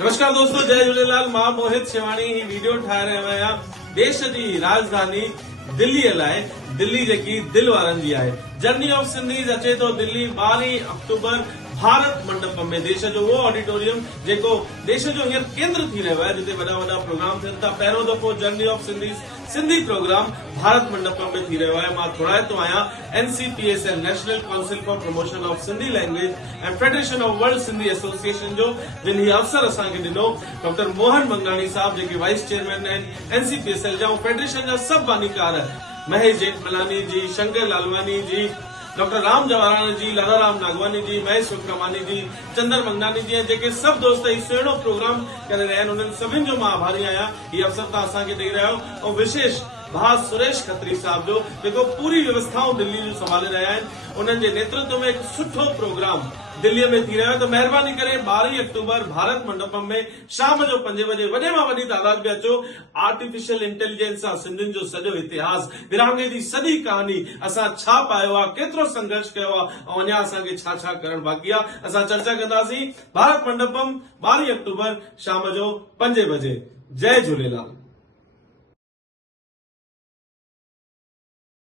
नमस्कार दोस्तों, जय झूलेलाल। मां मोहित शिवाणी ही वीडियो ठाहे रहियो आहियां देश जी राजधानी दिल्लीअ लाइ। दिल्ली जेकी दिल वारनि जी आहे। जर्नी ऑफ सिंधीज़ अचे थो दिल्ली 12 अक्टूबर भारत मंडप में। देश जो वो ऑडिटोरियम जेको देश जो हींअर केंद्र थी रहियो आहे, जिते वॾा वॾा प्रोग्राम थियनि था। पहिरियों दफ़ो journey of Sindhis Sindhi program Bharat Mandap में थी रहियो आहे। मां घुराए थो आहियां NCPSL national council for promotion of Sindhi language ऐं federation of world Sindhi association जो, जिन ही अवसर असांखे ॾिनो डॉक्टर मोहन मंगलानी साहब, जेके वाइस चेयरमैन आहिनि NCPSL जा। फेडरेशन जा सभु बानीकार महेश जेठमलानी जी, शंकर लालवानी जी, डॉक्टर राम जवाहरानी जी, लालाराम नागवानी जी, महेश विक्रमानी जी, चंदर मंगनानी जी, जेके सभु दोस्त ही सुहिणो प्रोग्राम करे रहिया आहिनि। उन्हनि सभिनि जो मां आभारी आहियां। हीउ अवसर तव्हां असांखे ॾेई रहिया आहियो। ऐं विशेष भाउ सुरेश खत्री साहब जो, जेको पूरी व्यवस्थाऊं दिल्ली जूं संभाले रहिया आहिनि। उन्हनि जे नेतृत्व में हिकु सुठो प्रोग्राम दिल्लीअ में थी रहियो आहे। त महिरबानी करे 12 अक्टूबर भारत मंडपम में शाम जो 5 बजे वॾे मां वॾी तादाद में अचो। आर्टिफिशियल इंटेलिजेंस सां सिंधियुनि जो सॼो इतिहास, विरहाङे जी सॼी कहानी, असां छा पायो आहे, केतिरो संघर्ष कयो आहे ऐं अञा असांखे छा छा करणु बाक़ी आहे, असां चर्चा कंदासीं। भारत मंडपम 12 अक्टूबर शाम जो 5 बजे। जय झूलेलाल।